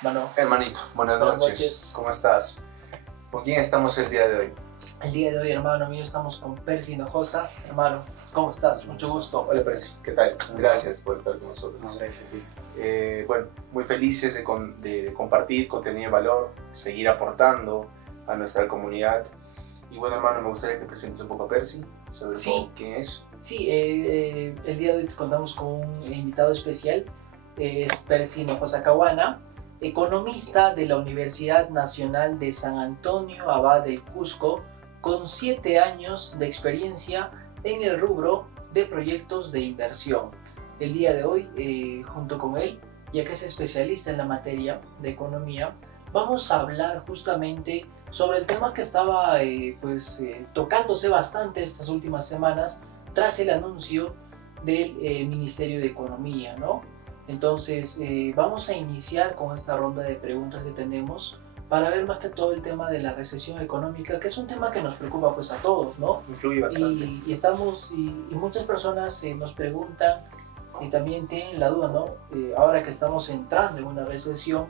Mano, Hermanito, buenas buenas noches. noches. ¿Cómo estás? ¿Con quién estamos el día de hoy? el día de hoy, hermano mío, estamos con Percy Hinojosa. Hermano, ¿cómo estás? Mucho gusto. Hola, Percy. ¿Qué tal? Gracias por estar con nosotros. No, gracias a ti. Bueno, muy felices de compartir contenido de valor, seguir aportando a nuestra comunidad. Y bueno, hermano, me gustaría que presentes un poco a Percy, sobre Sí. un poco quién es. Sí, el día de hoy contamos con un invitado especial. Es Percy Hinojosa Caguana, economista de la Universidad Nacional de San Antonio Abad del Cusco, con 7 años de experiencia en el rubro de proyectos de inversión. El día de hoy, junto con él, ya que es especialista en la materia de economía, vamos a hablar justamente sobre el tema que estaba tocándose bastante estas últimas semanas tras el anuncio del Ministerio de Economía, ¿no? Entonces, vamos a iniciar con esta ronda de preguntas que tenemos para ver más que todo el tema de la recesión económica, que es un tema que nos preocupa pues a todos, ¿no? Influye bastante. Y muchas personas nos preguntan y también tienen la duda, ¿no? Ahora que estamos entrando en una recesión,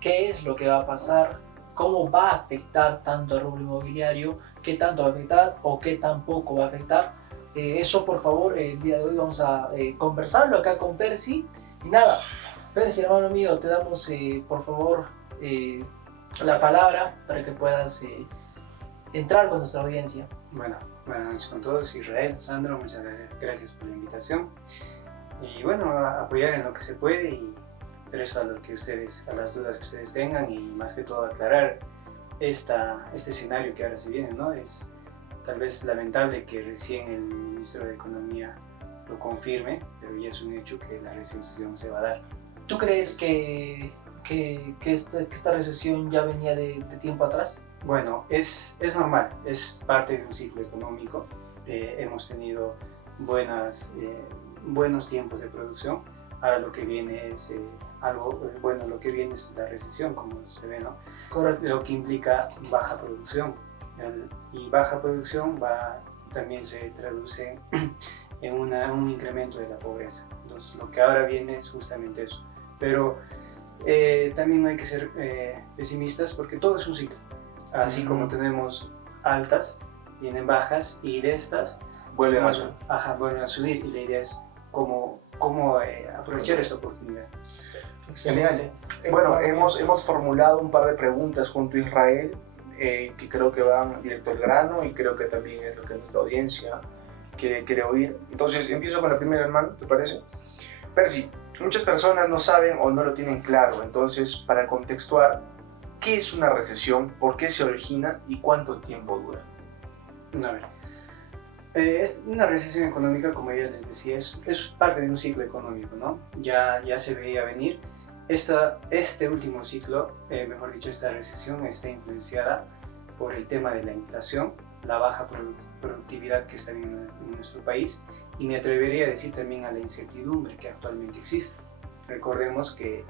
¿qué es lo que va a pasar? ¿Cómo va a afectar tanto al rubro inmobiliario? ¿Qué tanto va a afectar o qué tampoco va a afectar? Eso, por favor, el día de hoy vamos a conversarlo acá con Percy. Y nada, Percy, hermano mío, te damos, por favor, la palabra para que puedas entrar con nuestra audiencia. Bueno, buenas noches con todos. Israel, Sandro, muchas gracias por la invitación. Y bueno, a apoyar en lo que se puede y eso a las dudas que ustedes tengan y más que todo aclarar este escenario que ahora se viene, ¿no? Es tal vez lamentable que recién el ministro de Economía lo confirme, pero ya es un hecho que la recesión se va a dar. ¿Tú crees que esta recesión ya venía de tiempo atrás? Bueno, es normal, es parte de un ciclo económico. Hemos tenido buenos tiempos de producción. Ahora lo que viene es lo que viene es la recesión, como se ve, ¿no? Correcto. Lo que implica baja producción. Y baja producción también se traduce en un incremento de la pobreza. Entonces, lo que ahora viene es justamente eso. Pero también no hay que ser pesimistas porque todo es un ciclo. Así como tenemos altas, vienen bajas y de estas Vuelven a subir. vuelven a subir. Y la idea es cómo aprovechar esta oportunidad. Excelente. Bueno, hemos formulado un par de preguntas junto a Israel que creo que van directo al grano y creo que también es lo que nuestra audiencia quiere oír. Entonces, empiezo con la primera, hermano, ¿te parece? Percy, muchas personas no saben o no lo tienen claro, entonces, para contextuar, ¿qué es una recesión? ¿Por qué se origina? ¿Y cuánto tiempo dura? A ver, una recesión económica, como ya les decía, es parte de un ciclo económico, ¿no? Ya se veía venir. Este último ciclo, mejor dicho, esta recesión está influenciada por el tema de la inflación, la baja productividad que está habiendo en nuestro país y me atrevería a decir también a la incertidumbre que actualmente existe. Recordemos que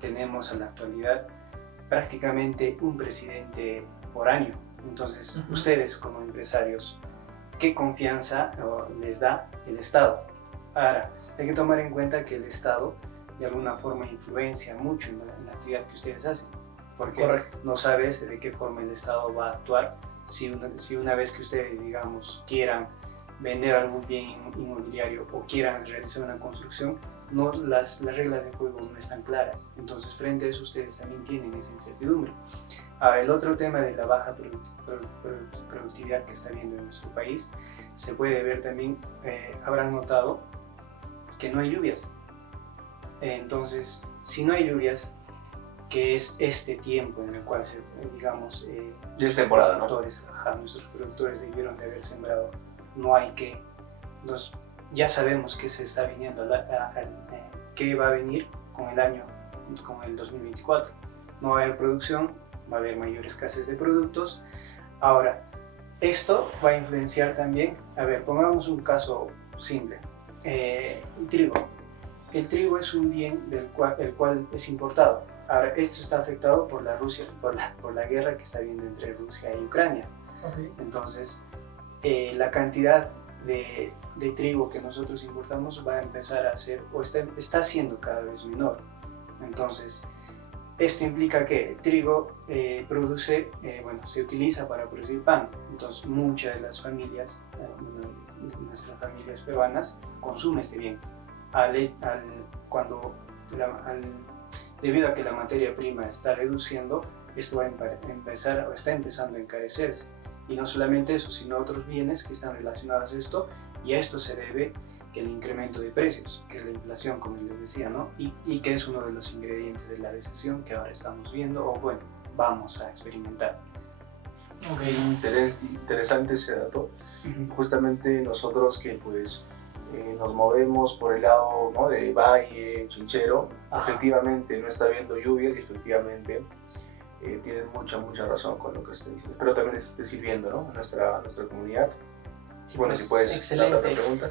tenemos en la actualidad prácticamente un presidente por año, entonces ustedes como empresarios, ¿qué confianza les da el Estado? Ahora, hay que tomar en cuenta que el Estado de alguna forma influencia mucho en la actividad que ustedes hacen, porque Correcto. no sabes de qué forma el Estado va a actuar si una vez que ustedes, digamos, quieran vender algún bien inmobiliario o quieran realizar una construcción, las reglas de juego no están claras. Entonces, frente a eso, ustedes también tienen esa incertidumbre. Ahora, el otro tema de la baja productividad que está habiendo en nuestro país se puede ver también, habrán notado que no hay lluvias. Entonces, si no hay lluvias, que es este tiempo en el cual, digamos, Ya es temporada, ¿no? Nuestros productores debieron de haber sembrado, no hay que, ya sabemos que se está viniendo, que va a venir con el 2024. No va a haber producción, va a haber mayor escasez de productos. Ahora, esto va a influenciar también, a ver, pongamos un caso simple, el trigo. El trigo es un bien el cual es importado. Ahora, esto está afectado por la guerra que está habiendo entre Rusia y Ucrania. Okay. Entonces, la cantidad de trigo que nosotros importamos va a empezar a ser, o está siendo cada vez menor. Entonces, esto implica que el trigo se utiliza para producir pan. Entonces muchas de las familias, nuestras familias peruanas, consumen este bien. Debido a que la materia prima está reduciendo, esto va a está empezando a encarecerse. Y no solamente eso, sino otros bienes que están relacionados a esto, y a esto se debe que el incremento de precios, que es la inflación, como les decía, ¿no? Y que es uno de los ingredientes de la recesión que ahora estamos viendo, o bueno, vamos a experimentar. Okay. Interesante ese dato. Justamente nosotros que pues nos movemos por el lado, ¿no?, de Valle, Chinchero, efectivamente no está habiendo lluvia y efectivamente tienen mucha razón con lo que estoy diciendo. Espero también esté sirviendo, ¿no?, a nuestra comunidad. Sí, bueno, pues, si puedes, excelente. La otra pregunta.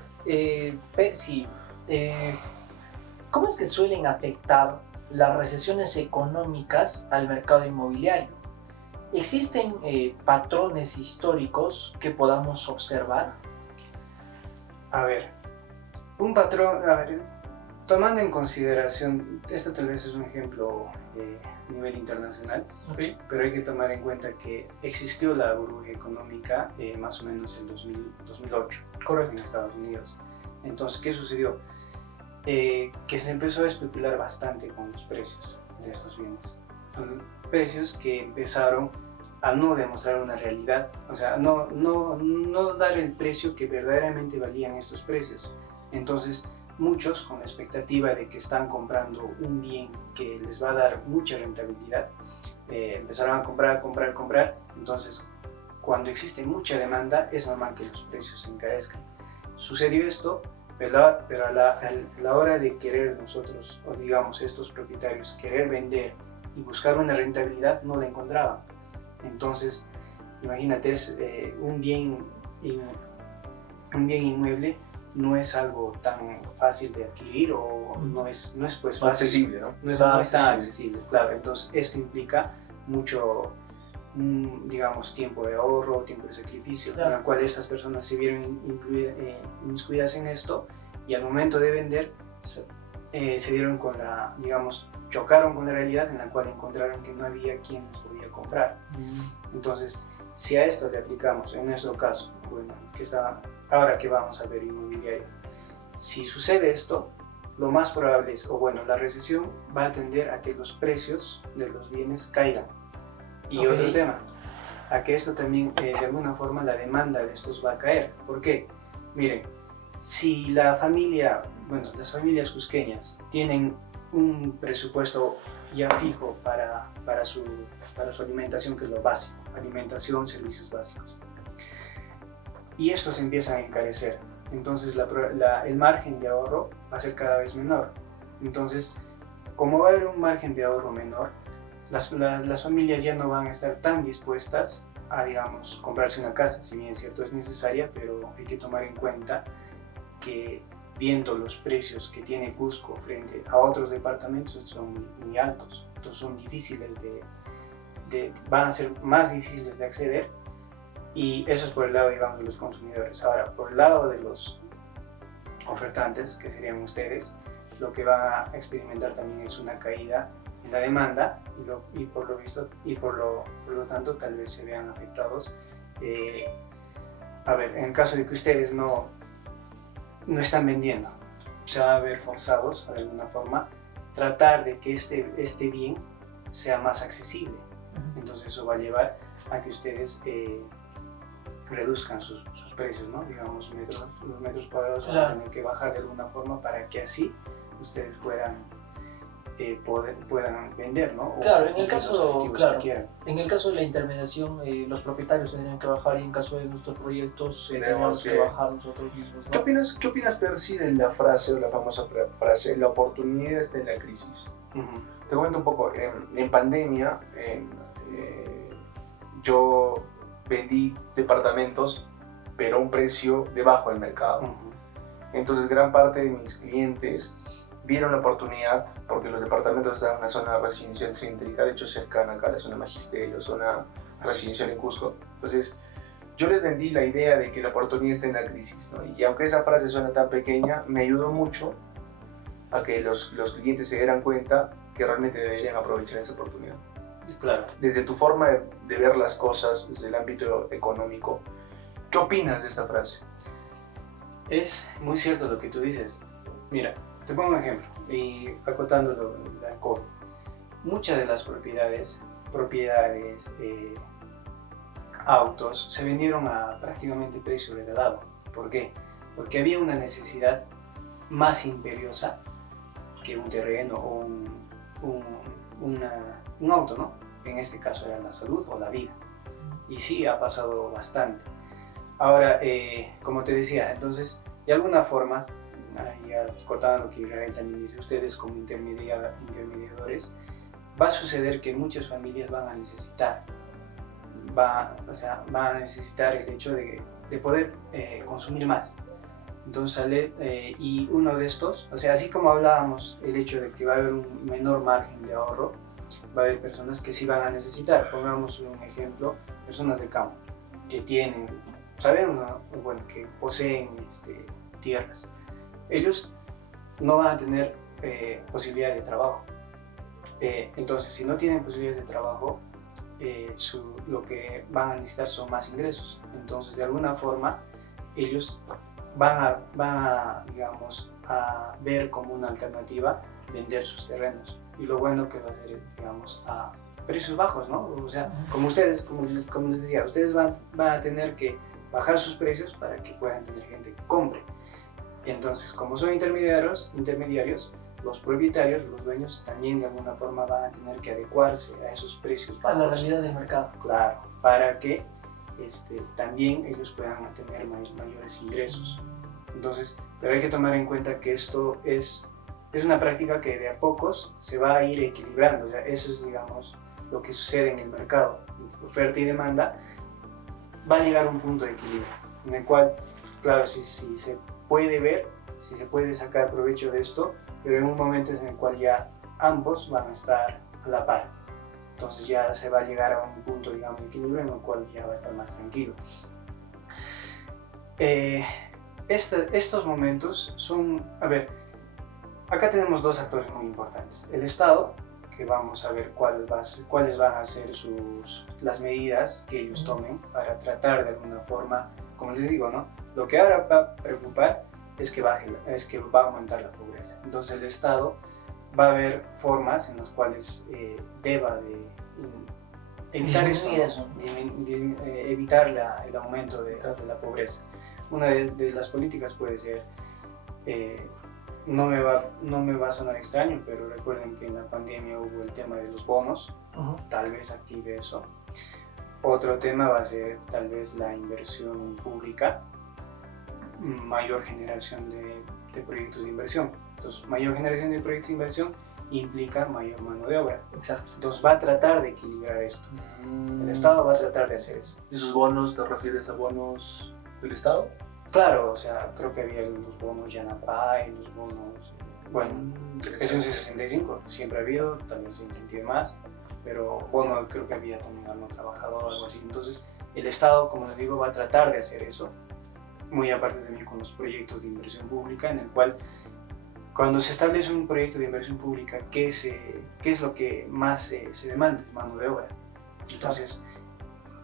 Percy, ¿cómo es que suelen afectar las recesiones económicas al mercado inmobiliario? ¿Existen patrones históricos que podamos observar? A ver, un patrón, tomando en consideración, este tal vez es un ejemplo a nivel internacional, Okay. pero hay que tomar en cuenta que existió la burbuja económica más o menos en 2008, correcto, en Estados Unidos. Entonces, ¿qué sucedió? Que se empezó a especular bastante con los precios de estos bienes. Precios que empezaron a no demostrar una realidad, o sea, no dar el precio que verdaderamente valían estos precios. Entonces, muchos, con la expectativa de que están comprando un bien que les va a dar mucha rentabilidad, empezaron a comprar. Entonces, cuando existe mucha demanda, es normal que los precios se encarezcan. Sucedió esto, pero a la hora de querer nosotros, o digamos estos propietarios, querer vender y buscar una rentabilidad, no la encontraban. Entonces, imagínate, un bien inmueble no es algo tan fácil de adquirir, o no es pues fácil, accesible, ¿no? No es tan accesible, claro. Entonces esto implica mucho, digamos, tiempo de ahorro, tiempo de sacrificio, claro, en el cual estas personas se vieron inmiscuidas en esto, y al momento de vender se dieron con chocaron con la realidad, en la cual encontraron que no había quien les podía comprar. Entonces, si a esto le aplicamos, en nuestro caso, bueno, ahora que vamos a ver inmobiliarias, si sucede esto, lo más probable es, la recesión va a tender a que los precios de los bienes caigan. Y otro tema, a que esto también, de alguna forma, la demanda de estos va a caer. ¿Por qué? Miren, si las familias cusqueñas tienen un presupuesto ya fijo para su alimentación, que es lo básico, alimentación, servicios básicos, y estos empiezan a encarecer, entonces el margen de ahorro va a ser cada vez menor. Entonces, como va a haber un margen de ahorro menor, las familias ya no van a estar tan dispuestas a, digamos, comprarse una casa. Si bien es cierto, es necesaria, pero hay que tomar en cuenta que, viendo los precios que tiene Cusco frente a otros departamentos, son muy altos. Entonces son difíciles van a ser más difíciles de acceder, y eso es por el lado, digamos, de los consumidores. Ahora, por el lado de los ofertantes, que serían ustedes, lo que van a experimentar también es una caída en la demanda, y por lo tanto tal vez se vean afectados. En el caso de que ustedes no están vendiendo, se van a ver forzados de alguna forma tratar de que este bien sea más accesible. Entonces eso va a llevar a que ustedes reduzcan sus precios, ¿no? Digamos, los metros cuadrados van a tener que bajar de alguna forma para que así ustedes puedan vender, ¿no? Claro, en el caso de la intermediación, los propietarios tendrían que bajar, y en caso de nuestros proyectos tenemos que bajar nosotros mismos, ¿no? ¿Qué opinas, Percy, de la frase, o la famosa frase, la oportunidad está en la crisis? Te comento un poco. En pandemia, yo vendí departamentos, pero a un precio debajo del mercado. Entonces, gran parte de mis clientes vieron la oportunidad, porque los departamentos están en una zona residencial céntrica, de hecho cercana acá a la zona Magisterio, zona residencial en Cusco. Entonces, yo les vendí la idea de que la oportunidad está en la crisis, ¿no? Y aunque esa frase suena tan pequeña, me ayudó mucho a que los clientes se dieran cuenta que realmente deberían aprovechar esa oportunidad. Claro. Desde tu forma de ver las cosas, desde el ámbito económico, ¿qué opinas de esta frase? Es muy cierto lo que tú dices. Mira, te pongo un ejemplo, y acotándolo al COVID. Muchas de las propiedades, autos, se vendieron a prácticamente precio regalado. ¿Por qué? Porque había una necesidad más imperiosa que un terreno o un auto, ¿no? En este caso era la salud o la vida. Y sí, ha pasado bastante. Ahora, como te decía, entonces, de alguna forma, ya cortando lo que Israel también dice, ustedes como intermediadores, va a suceder que muchas familias van a necesitar, van a necesitar el hecho de poder consumir más. Entonces, y uno de estos, o sea, así como hablábamos, el hecho de que va a haber un menor margen de ahorro, va a haber personas que sí van a necesitar. Pongamos un ejemplo, personas de campo, que tienen, sabemos, ¿no? Bueno, que poseen tierras. Ellos no van a tener posibilidades de trabajo. Entonces, si no tienen posibilidades de trabajo, lo que van a necesitar son más ingresos. Entonces, de alguna forma, ellos van a, digamos, a ver como una alternativa vender sus terrenos. Y lo bueno que va a ser, digamos, a precios bajos, ¿no? O sea, como ustedes, como les decía, ustedes van a tener que bajar sus precios para que puedan tener gente que compre. Entonces, como son intermediarios, los propietarios, los dueños, también de alguna forma van a tener que adecuarse a esos precios bajos. A la realidad del mercado. Claro, para que también ellos puedan tener mayores ingresos. Entonces, pero hay que tomar en cuenta que esto es una práctica que de a pocos se va a ir equilibrando. O sea, eso es, digamos, lo que sucede en el mercado. Oferta y demanda va a llegar a un punto de equilibrio, en el cual, claro, si se puede ver, si se puede sacar provecho de esto, pero en un momento en el cual ya ambos van a estar a la par. Entonces ya se va a llegar a un punto, digamos, de equilibrio en el cual ya va a estar más tranquilo. Estos momentos son, a ver, acá tenemos dos actores muy importantes. El Estado, que vamos a ver cuáles van a ser las medidas que ellos tomen para tratar de alguna forma, como les digo, ¿no? Lo que ahora va a preocupar es que va a aumentar la pobreza. Entonces el Estado va a haber formas en las cuales deba de evitar esto, evitar el aumento de la pobreza. Una de las políticas puede ser, no me va a sonar extraño, pero recuerden que en la pandemia hubo el tema de los bonos, tal vez active eso. Otro tema va a ser tal vez la inversión pública, mayor generación de proyectos de inversión. Entonces, mayor generación de proyectos de inversión implica mayor mano de obra. Exacto. Entonces, va a tratar de equilibrar esto. El Estado va a tratar de hacer eso. ¿Esos bonos te refieres a bonos del Estado? Claro, o sea, creo que había los bonos Yanapay, los bonos... Bueno, es un C65, siempre ha habido, también se incentive más, pero bono creo que había también algún trabajador o algo así. Entonces, el Estado, como les digo, va a tratar de hacer eso, muy aparte también con los proyectos de inversión pública, en el cual cuando se establece un proyecto de inversión pública, ¿qué es lo que más se demanda? Mano de obra. Entonces,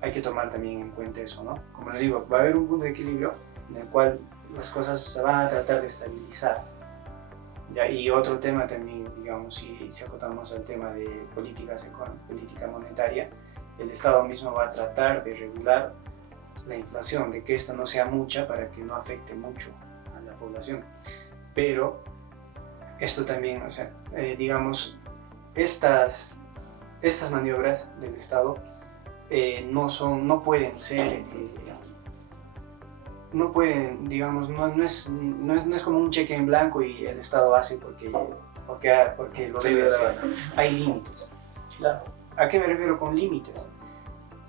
hay que tomar también en cuenta eso, ¿no? Como les digo, va a haber un punto de equilibrio en el cual las cosas se van a tratar de estabilizar. ¿Ya? Y otro tema también, digamos, si acotamos al tema de política monetaria, el Estado mismo va a tratar de regular la inflación, de que esta no sea mucha para que no afecte mucho a la población. Pero esto también, o sea, digamos, estas maniobras del Estado no pueden ser, no pueden, digamos, no es como un cheque en blanco y el Estado hace porque lo debe hacer. Hay límites. Claro. ¿A qué me refiero con límites?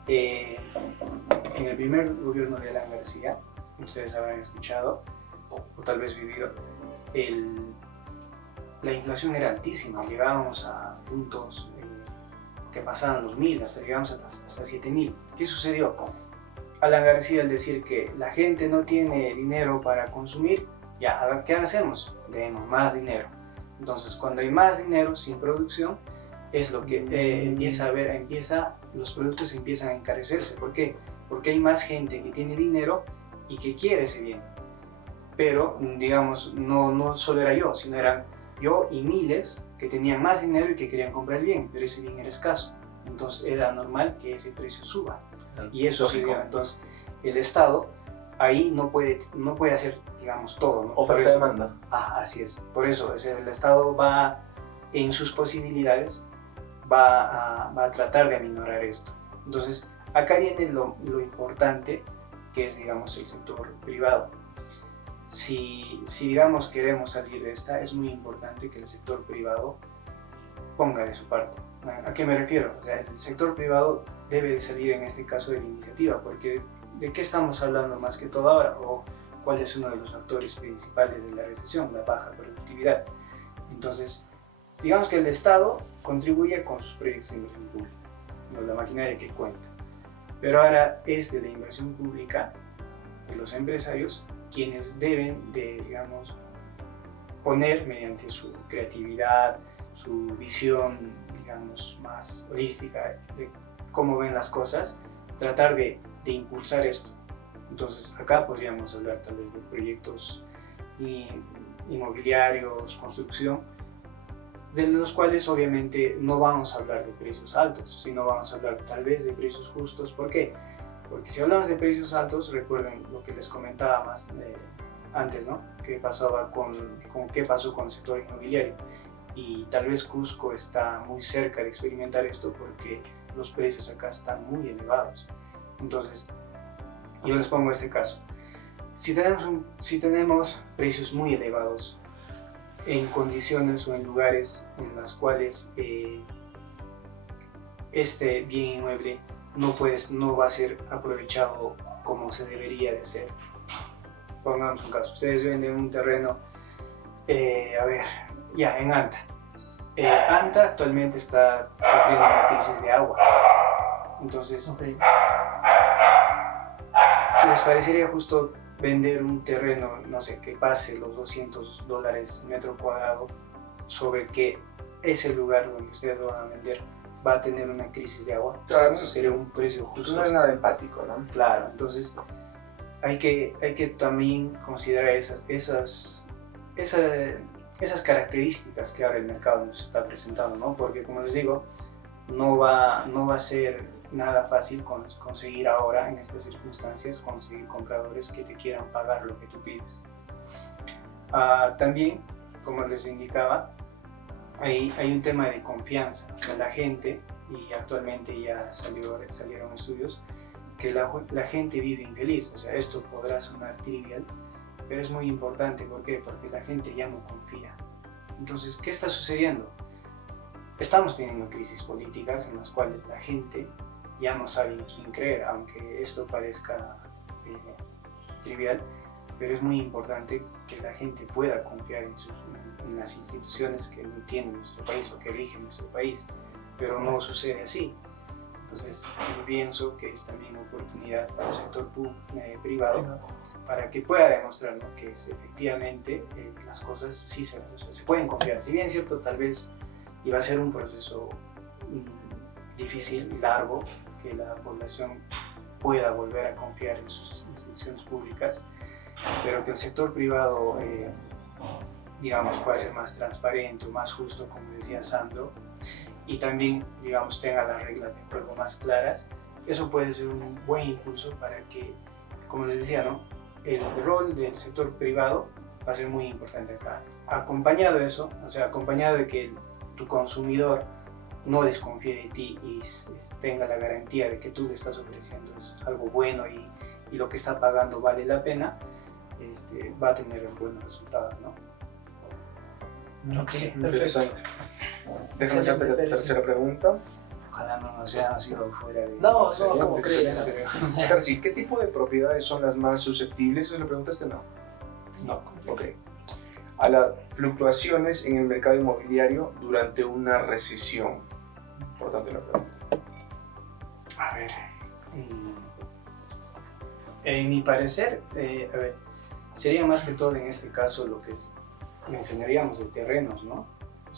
En el primer gobierno de Alan García, ustedes habrán escuchado o tal vez vivido, la inflación era altísima, llegábamos a puntos que pasaban los 1000, hasta llegamos hasta 7000. ¿Qué sucedió? Alan García, al decir que la gente no tiene dinero para consumir, ya, ¿qué hacemos? Demos más dinero. Entonces, cuando hay más dinero sin producción, es lo que los productos empiezan a encarecerse. ¿Por qué? Porque hay más gente que tiene dinero y que quiere ese bien. Pero, digamos, no solo era yo, sino eran yo y miles que tenían más dinero y que querían comprar el bien, pero ese bien era escaso. Entonces, era normal que ese precio suba. Y eso sucedió. Entonces, el Estado ahí no puede hacer, digamos, todo, ¿no? Oferta-demanda. Así es. Por eso, el Estado va, en sus posibilidades, va a tratar de aminorar esto. Entonces, acá viene lo importante, que es, digamos, el sector privado. Si, digamos, queremos salir de esta, es muy importante que el sector privado ponga de su parte. ¿A qué me refiero? O sea, el sector privado debe de salir en este caso de la iniciativa, porque ¿de qué estamos hablando más que todo ahora? ¿O cuál es uno de los factores principales de la recesión? La baja productividad. Entonces, digamos que el Estado contribuye con sus proyectos de inversión pública, ¿no? La maquinaria que cuenta. Pero ahora es de la inversión pública, de los empresarios, quienes deben de, digamos, poner mediante su creatividad, su visión, digamos, más holística de cómo ven las cosas, tratar de impulsar esto. Entonces, acá podríamos hablar tal vez de proyectos inmobiliarios, construcción, de los cuales obviamente no vamos a hablar de precios altos, sino vamos a hablar tal vez de precios justos. ¿Por qué? Porque si hablamos de precios altos, recuerden lo que les comentaba más antes, ¿no? ¿Qué pasaba qué pasó con el sector inmobiliario? Y tal vez Cusco está muy cerca de experimentar esto porque los precios acá están muy elevados. Entonces, yo les pongo este caso. Si tenemos precios muy elevados en condiciones o en lugares en las cuales este bien inmueble no va a ser aprovechado como se debería de ser. Pongamos un caso, ustedes venden un terreno, en Anta. Anta actualmente está sufriendo una crisis de agua. Entonces, ¿les parecería justo vender un terreno, no sé, que pase los $200 metro cuadrado, sobre que ese lugar donde ustedes lo van a vender va a tener una crisis de agua? Claro, eso sería un precio justo. No es nada empático, ¿no? Claro, entonces hay que también considerar esas características que ahora el mercado nos está presentando, ¿no? Porque, como les digo, no va a ser nada fácil conseguir ahora, en estas circunstancias, conseguir compradores que te quieran pagar lo que tú pides. También, como les indicaba, hay un tema de confianza con la gente, y actualmente ya salieron estudios que la gente vive infeliz. O sea, esto podrá sonar trivial, pero es muy importante. ¿Por qué? Porque la gente ya no confía. Entonces, ¿qué está sucediendo? Estamos teniendo crisis políticas en las cuales la gente ya no sabe en quién creer, aunque esto parezca trivial, pero es muy importante que la gente pueda confiar en las instituciones que tiene nuestro país o que rigen nuestro país, pero no sucede así. Entonces, yo pienso que es también oportunidad para el sector privado para que pueda demostrar, ¿no?, que efectivamente las cosas sí se pueden confiar. Si bien es cierto, tal vez iba a ser un proceso difícil y largo, que la población pueda volver a confiar en sus instituciones públicas, pero que el sector privado, digamos, pueda ser más transparente, más justo, como decía Sandro, y también, digamos, tenga las reglas de juego más claras. Eso puede ser un buen impulso para que, como les decía, ¿no?, el rol del sector privado va a ser muy importante acá. Acompañado de eso, o sea, acompañado de que tu consumidor no desconfíe de ti y tenga la garantía de que tú le estás ofreciendo es algo bueno y lo que está pagando vale la pena, va a tener buenos resultados, ¿no? Ok, Interesante. perfecto. Déjame hacerte la tercera pregunta. Ojalá no nos haya sido fuera de... No, como crees. García, ¿qué tipo de propiedades son las más susceptibles? ¿Le preguntaste? No. No. Ok. A las fluctuaciones en el mercado inmobiliario durante una recesión. Importante la pregunta. A ver, en mi parecer, sería más que todo en este caso lo que mencionaríamos de terrenos, ¿no?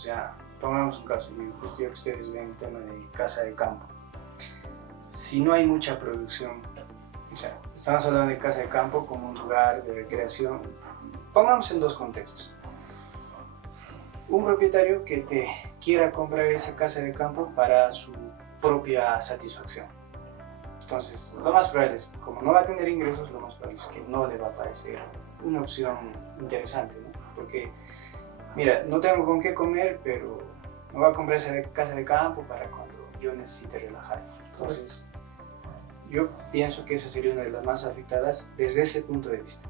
sea, pongamos un caso, yo que ustedes ven el tema de casa de campo. Si no hay mucha producción, o sea, estamos hablando de casa de campo como un lugar de recreación, pongamos en dos contextos. Un propietario que te quiera comprar esa casa de campo para su propia satisfacción. Entonces, lo más probable es, como no va a tener ingresos, lo más probable es que no le va a parecer una opción interesante, ¿no? Porque, mira, no tengo con qué comer, pero me voy a comprar esa casa de campo para cuando yo necesite relajar. Entonces, yo pienso que esa sería una de las más afectadas desde ese punto de vista.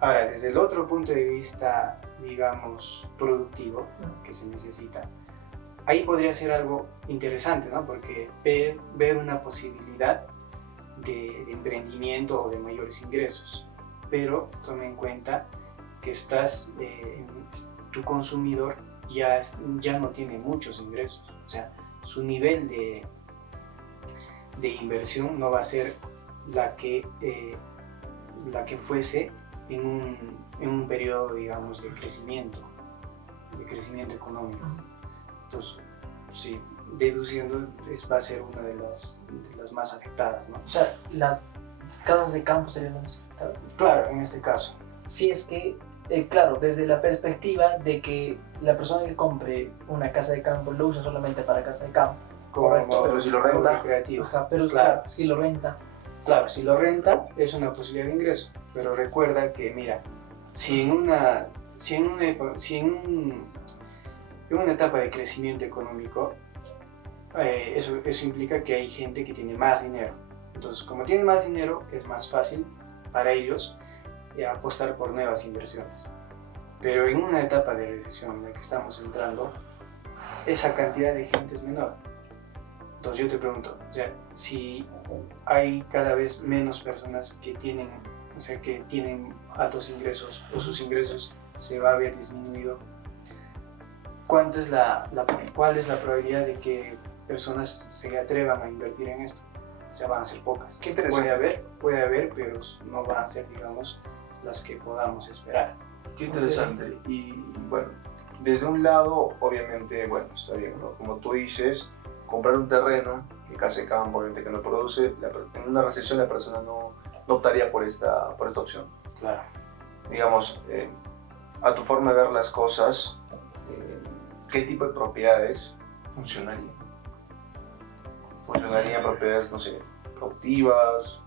Ahora, desde el otro punto de vista, digamos, productivo, que se necesita, ahí podría ser algo interesante, ¿no? Porque ver una posibilidad de emprendimiento o de mayores ingresos, pero tome en cuenta que tu consumidor ya no tiene muchos ingresos, o sea, su nivel de inversión no va a ser la que fuese en un periodo, digamos, de crecimiento económico. Entonces, sí, deduciendo, va a ser una de las más afectadas, ¿no? O sea, las casas de campo serían las más afectadas. Claro, en este caso. Si es que, claro, desde la perspectiva de que la persona que compre una casa de campo lo usa solamente para casa de campo. Correcto. Pero si lo renta, recreativo. Ajá, pero claro, si lo renta. Claro, si lo renta es una posibilidad de ingreso, pero recuerda que, mira, si en una etapa de crecimiento económico, eso implica que hay gente que tiene más dinero. Entonces, como tiene más dinero, es más fácil para ellos apostar por nuevas inversiones. Pero en una etapa de recesión en la que estamos entrando, esa cantidad de gente es menor. Entonces yo te pregunto, o sea, si hay cada vez menos personas que tienen altos ingresos o sus ingresos se va a ver disminuido, ¿cuál es la probabilidad de que personas se atrevan a invertir en esto? O sea, van a ser pocas. Qué interesante. Puede haber, pero no van a ser, digamos, las que podamos esperar. Qué interesante. Y bueno, desde un lado, obviamente, bueno, está bien, ¿no? Como tú dices, comprar un terreno en casa de campo, obviamente que no produce, en una recesión la persona no optaría por esta opción. Claro. Digamos, a tu forma de ver las cosas, ¿qué tipo de propiedades funcionarían? ¿Funcionarían propiedades, no sé, productivas,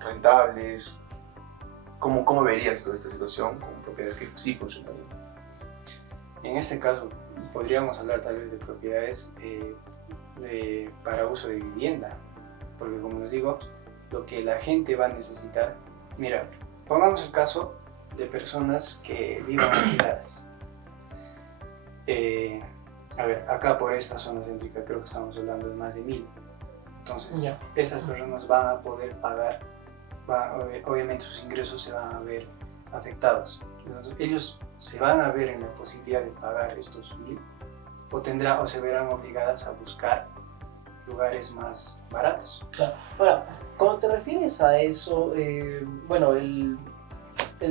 rentables? ¿Cómo verías toda esta situación con propiedades que sí funcionarían? En este caso, podríamos hablar tal vez de propiedades para uso de vivienda, porque como les digo, lo que la gente va a necesitar, mira, pongamos el caso de personas que vivan alquiladas. A ver, acá por esta zona céntrica creo que estamos hablando de más de 1000. Entonces, estas personas van a poder pagar, obviamente sus ingresos se van a ver afectados. Entonces, ellos se van a ver en la posibilidad de pagar estos 1000 o se verán obligadas a buscar lugares más baratos. Claro. Ahora, cuando te refieres a eso, bueno, el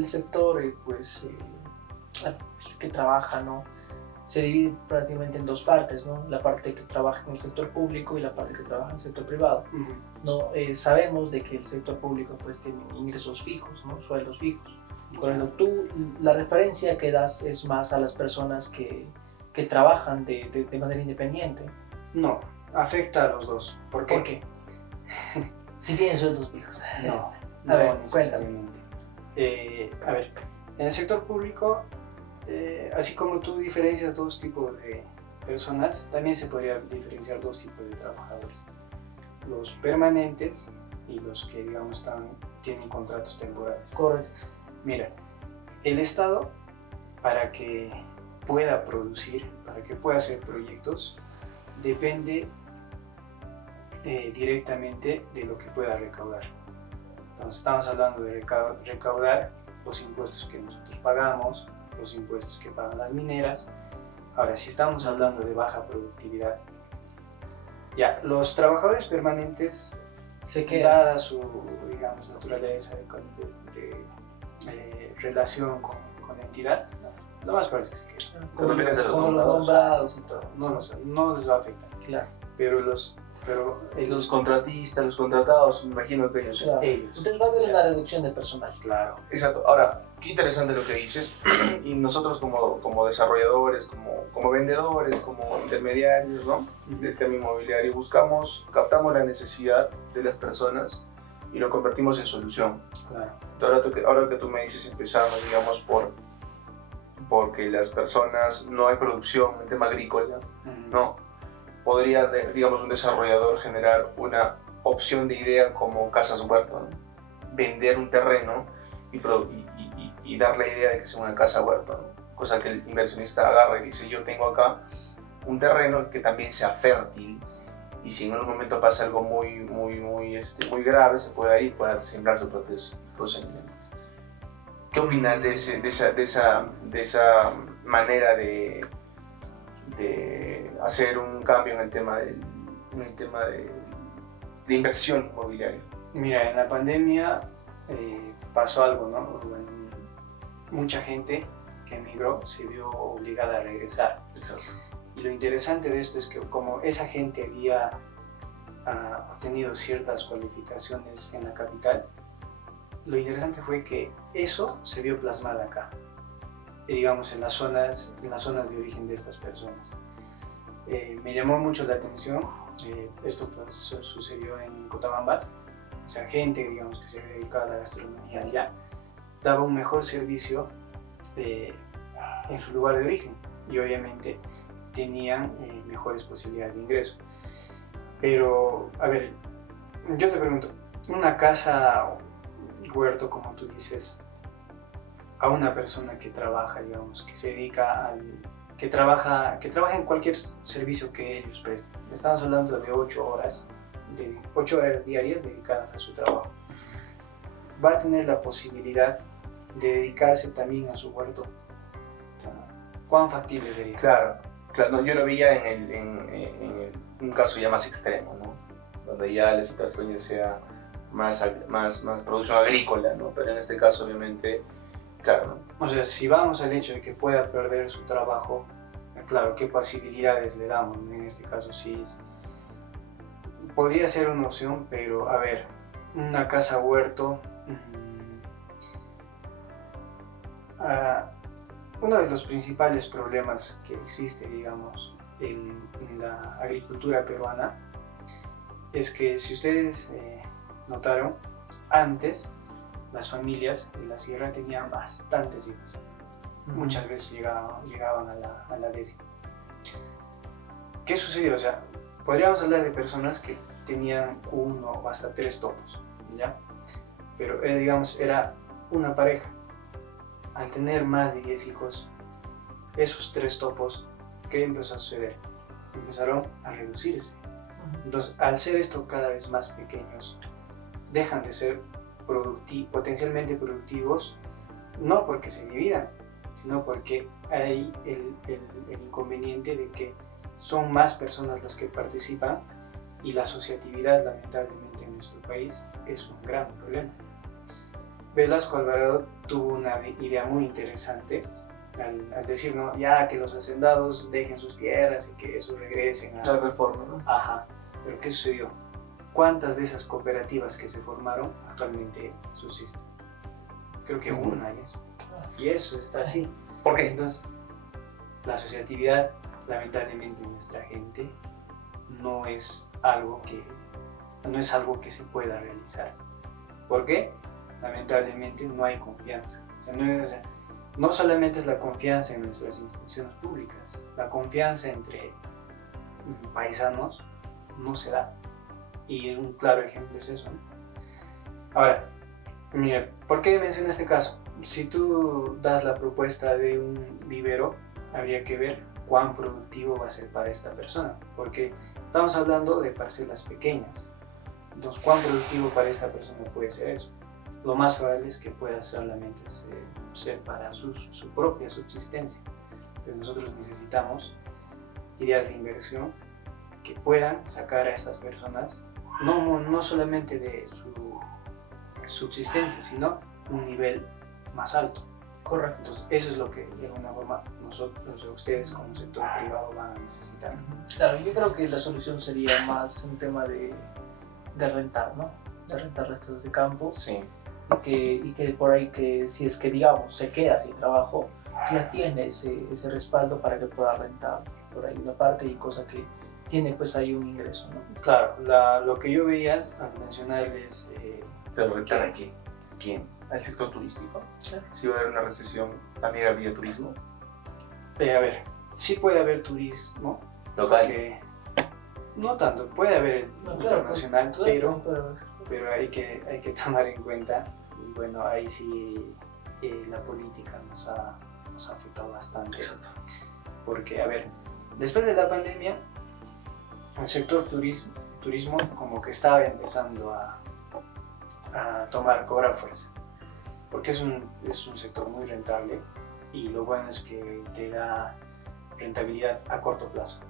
sector que trabaja, ¿no? Se divide prácticamente en dos partes, ¿no? La parte que trabaja en el sector público y la parte que trabaja en el sector privado. ¿No? Sabemos de que el sector público pues tiene ingresos fijos, ¿no? Sueldos fijos. Cuando tú, la referencia que das es más a las personas que trabajan de manera independiente. No, afecta a los dos. ¿Por qué? ¿Por qué? Si tienen sueldos fijos. No, a ver, necesariamente. A ver, en el sector público, así como tú diferencias dos tipos de personas, también se podría diferenciar dos tipos de trabajadores. Los permanentes y los que, digamos, tienen contratos temporales. Correcto. Mira, el Estado, para que pueda producir, para que pueda hacer proyectos, depende directamente de lo que pueda recaudar. Entonces estamos hablando de recaudar los impuestos que nosotros pagamos, los impuestos que pagan las mineras. Ahora, si estamos hablando de baja productividad, ya, los trabajadores permanentes, dada su, digamos, naturaleza de relación con la entidad, Lo más probable es que se queden. Te refieres a los Como los nombrados. nombrados y todo. No les va a afectar. Claro, Pero Los contratistas, los contratados, me imagino que ellos. claro. ellos. Entonces va a haber una reducción de personal. Claro. Exacto. Ahora, qué interesante lo que dices. Y nosotros como desarrolladores, como vendedores, como intermediarios, ¿no? Del tema inmobiliario, captamos la necesidad de las personas y lo convertimos en solución. Claro. Ahora que tú me dices, empezamos, digamos, porque las personas, no hay producción en tema agrícola, ¿no? Podría, digamos, un desarrollador generar una opción de idea como casas huerto, ¿no? Vender un terreno y dar la idea de que sea una casa huerto, ¿no? Cosa que el inversionista agarra y dice, yo tengo acá un terreno que también sea fértil, y si en algún momento pasa algo muy grave, se puede ir y pueda sembrar sus propios alimentos. ¿Qué opinas de esa manera de hacer un cambio en el tema de inversión inmobiliaria? Mira, en la pandemia pasó algo, ¿no? Bueno, mucha gente que emigró se vio obligada a regresar. Exacto. Y lo interesante de esto es que como esa gente había obtenido ciertas cualificaciones en la capital, lo interesante fue que eso se vio plasmado acá, digamos en las zonas de origen de estas personas. Me llamó mucho la atención, esto pues, sucedió en Cotabambas, o sea, gente digamos, que se dedicaba a la gastronomía allá, daba un mejor servicio en su lugar de origen y obviamente tenían mejores posibilidades de ingreso. Pero, a ver, yo te pregunto, una casa huerto, como tú dices, a una persona que trabaja, digamos, que se dedica que trabaja en cualquier servicio que ellos presten. Estamos hablando de 8 horas diarias dedicadas a su trabajo. Va a tener la posibilidad de dedicarse también a su huerto. ¿Cuán factible sería? Claro, no, yo lo veía en un caso ya más extremo, ¿no? Donde ya la situación ya sea más producción agrícola, ¿no? Pero en este caso, obviamente, claro, ¿no? O sea, si vamos al hecho de que pueda perder su trabajo, claro, ¿qué posibilidades le damos? En este caso sí podría ser una opción, pero a ver, una casa huerto, uno de los principales problemas que existe, digamos, en la agricultura peruana es que, si ustedes notaron, antes las familias en la sierra tenían bastantes hijos. Muchas veces llegaban a la décima. ¿Qué sucedió? O sea, podríamos hablar de personas que tenían 1 o hasta 3 topos, ¿ya? Pero digamos, era una pareja. Al tener más de 10 hijos, esos 3 topos, ¿qué empezó a suceder? Empezaron a reducirse. Entonces, al ser esto cada vez más pequeños, dejan de ser potencialmente productivos, no porque se dividan, sino porque hay el inconveniente de que son más personas las que participan y la asociatividad, lamentablemente, en nuestro país es un gran problema. Velasco Alvarado tuvo una idea muy interesante al decir, ¿no? Ya que los hacendados dejen sus tierras y que eso regresen a la reforma, ¿no? Ajá, pero ¿qué sucedió? ¿Cuántas de esas cooperativas que se formaron actualmente subsisten? Creo que una y eso. Y eso está así. ¿Por qué? Entonces, la asociatividad, lamentablemente, en nuestra gente no es algo que se pueda realizar. ¿Por qué? Lamentablemente no hay confianza. No solamente es la confianza en nuestras instituciones públicas, la confianza entre paisanos no se da. Y un claro ejemplo es eso, ¿no? Ahora, mira, ¿por qué menciono este caso? Si tú das la propuesta de un vivero, habría que ver cuán productivo va a ser para esta persona, porque estamos hablando de parcelas pequeñas. Entonces, ¿cuán productivo para esta persona puede ser eso? Lo más probable es que pueda solamente ser para su propia subsistencia. Pero nosotros necesitamos ideas de inversión que puedan sacar a estas personas no solamente de su subsistencia, sino un nivel más alto. Correcto. Entonces, eso es lo que de alguna forma nosotros, ustedes como sector privado van a necesitar. Claro, yo creo que la solución sería más un tema de rentar, ¿no? De rentar restos de campo. Sí. Y que por ahí que si es que digamos se queda sin trabajo, ya tiene ese respaldo para que pueda rentar por ahí una parte y cosa que tiene pues ahí un ingreso, ¿no? Claro, lo que yo veía al mencionarles... ¿Pero rentar a quién? ¿Quién? ¿Al sector turístico? Claro. Si va a haber una recesión, también habría turismo. a ver, sí puede haber turismo, Local. que no tanto, puede haber No, claro, internacional, claro, pero hay que tomar en cuenta, y bueno, ahí sí la política nos ha afectado bastante. Exacto. Porque, a ver, después de la pandemia, el sector turismo como que estaba empezando a cobrar fuerza, porque es un sector muy rentable y lo bueno es que te da rentabilidad a corto plazo.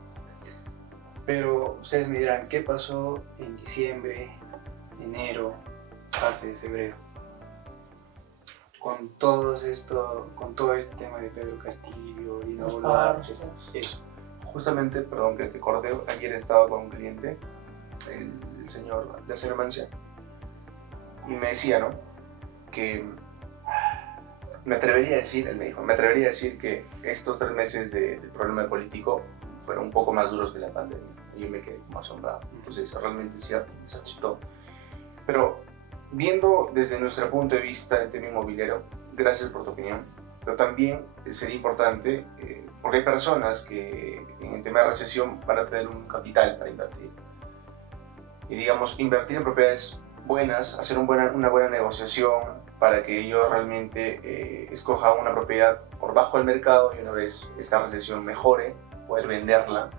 Pero ustedes me dirán, ¿qué pasó en diciembre, enero, parte de febrero? Con todo este tema de Pedro Castillo, Dina Boluarte, eso. Justamente, perdón que te corte, ayer estaba con un cliente, la señora Mancia, y me decía, ¿no? Que me atrevería a decir, él me dijo, me atrevería a decir que estos 3 meses de problema político fueron un poco más duros que la pandemia. Y yo me quedé como asombrado. Entonces, realmente es cierto, se aceptó. Pero viendo desde nuestro punto de vista el tema inmobiliario, gracias por tu opinión, pero también sería importante, porque hay personas que en el tema de recesión van a tener un capital para invertir. Y digamos, invertir en propiedades buenas, hacer una buena negociación para que ellos realmente escojan una propiedad por bajo del mercado y una vez esta recesión mejore, poder venderla.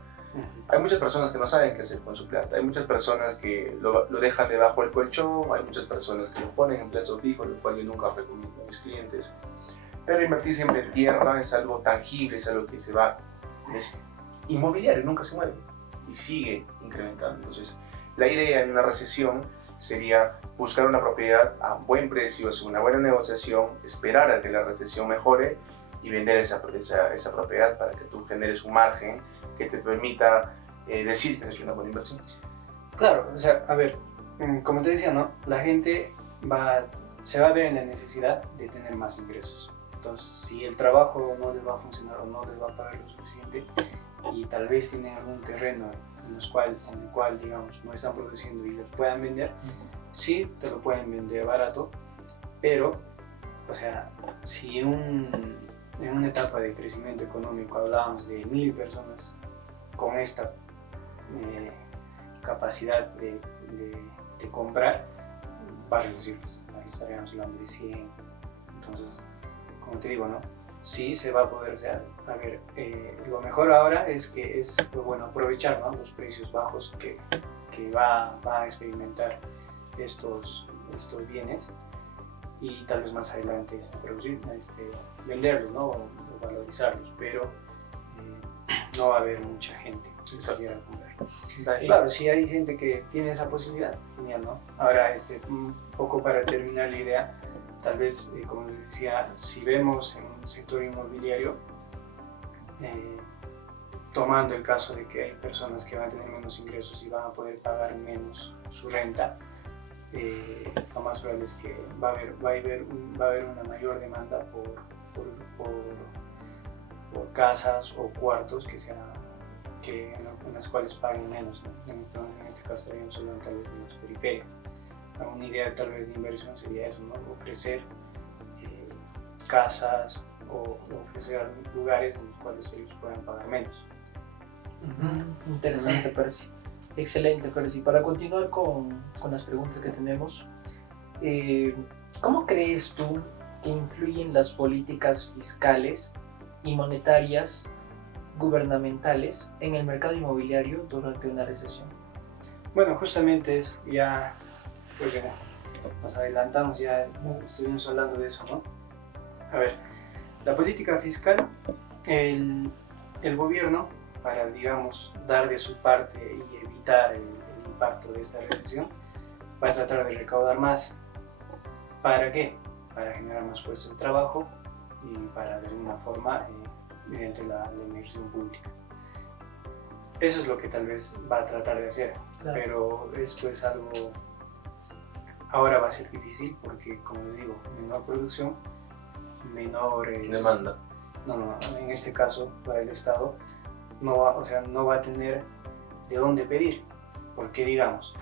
Hay muchas personas que no saben qué hacer con su plata, hay muchas personas que lo dejan debajo del colchón, hay muchas personas que lo ponen en plazo fijo, lo cual yo nunca recomiendo a mis clientes. Pero invertir siempre en tierra es algo tangible, es algo que se va, es inmobiliario, nunca se mueve y sigue incrementando. Entonces, la idea en una recesión sería buscar una propiedad a buen precio, hacer una buena negociación, esperar a que la recesión mejore y vender esa propiedad para que tú generes un margen que te permita decir que has hecho una buena inversión. Claro, o sea, a ver, como te decía, ¿no? La gente se va a ver en la necesidad de tener más ingresos. Entonces, si el trabajo no les va a funcionar o no les va a pagar lo suficiente y tal vez tienen algún terreno en el cual, digamos, no están produciendo y los puedan vender, sí, te lo pueden vender barato, pero, o sea, si en una etapa de crecimiento económico hablábamos de 1000 personas con esta capacidad de comprar, va a reducirse, ahí estaríamos hablando de 100. Entonces, como te digo, ¿no? Sí se va a poder, o sea, a ver, lo mejor ahora es bueno, aprovechar, ¿no? Los precios bajos que va a experimentar estos bienes y tal vez más adelante venderlos, ¿no? O valorizarlos, pero no va a haber mucha gente que quiera comprar. Claro, si hay gente que tiene esa posibilidad, genial, ¿no? Ahora, un poco para terminar la idea, tal vez, como les decía, si vemos en un sector inmobiliario, tomando el caso de que hay personas que van a tener menos ingresos y van a poder pagar menos su renta, lo más probable es que va a haber una mayor demanda por casas o cuartos en las cuales paguen menos, ¿no? En este caso estaríamos hablando tal vez de las periferias. Una idea tal vez de inversión sería eso, ¿no? Ofrecer casas o ofrecer lugares en los cuales ellos puedan pagar menos. Interesante, Percy. Excelente, Percy. Para continuar con las preguntas que tenemos, ¿cómo crees tú que influyen las políticas fiscales y monetarias gubernamentales en el mercado inmobiliario durante una recesión? Bueno, justamente eso, ya porque nos adelantamos, ya estuvimos hablando de eso, ¿no? A ver, la política fiscal, el gobierno, para, digamos, dar de su parte y evitar el impacto de esta recesión, va a tratar de recaudar más. ¿Para qué? Para generar más puestos de trabajo, y para de alguna forma mediante la inversión pública. Eso es lo que tal vez va a tratar de hacer, Claro. pero es pues algo, ahora va a ser difícil porque, como les digo, menor producción, menores... Demanda. No, en este caso, para el Estado, no va, o sea, no va a tener de dónde pedir, porque digamos,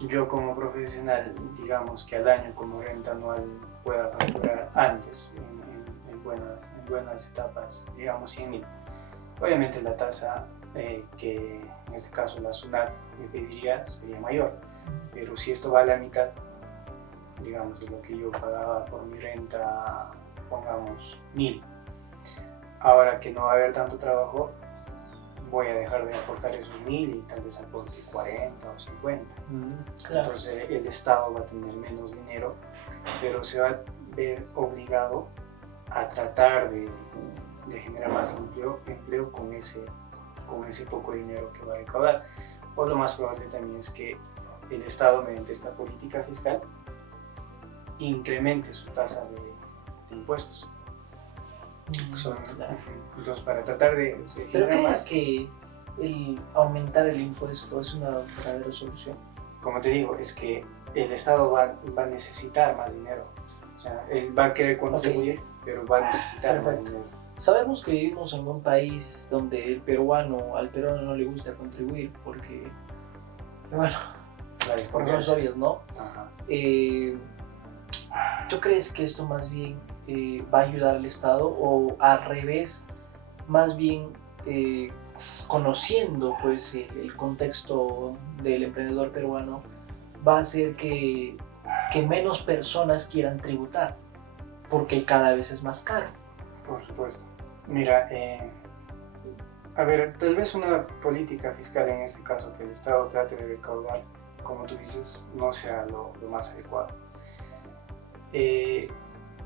yo como profesional, digamos que al año como renta anual pueda facturar antes, en buenas etapas, digamos 100.000. Obviamente la tasa que en este caso la SUNAT me pediría sería mayor, pero si esto va a la mitad, digamos, de lo que yo pagaba por mi renta, pongamos 1.000, ahora que no va a haber tanto trabajo, voy a dejar de aportar esos 1.000 y tal vez aporte 40 o 50. Claro. Entonces el Estado va a tener menos dinero, pero se va a ver obligado a tratar de generar más empleo con ese poco dinero que va a recaudar. O lo más probable también es que el Estado, mediante esta política fiscal, incremente su tasa de impuestos. Claro. Entonces, para tratar de ¿Pero generar crees más, que el aumentar el impuesto es una verdadera solución? como te digo, es que el Estado va a necesitar más dinero. O sea, él va a querer contribuir, pero va a necesitar más Perfecto. dinero. Sabemos que vivimos en un país donde al peruano no le gusta contribuir porque, bueno, por razones obvias, ¿no? Ajá. ¿Tú crees que esto más bien va a ayudar al Estado o al revés, más bien conociendo pues el contexto del emprendedor peruano, va a hacer que menos personas quieran tributar porque cada vez es más caro? Por supuesto. Mira, a ver, tal vez una política fiscal en este caso que el Estado trate de recaudar, como tú dices, no sea lo más adecuado.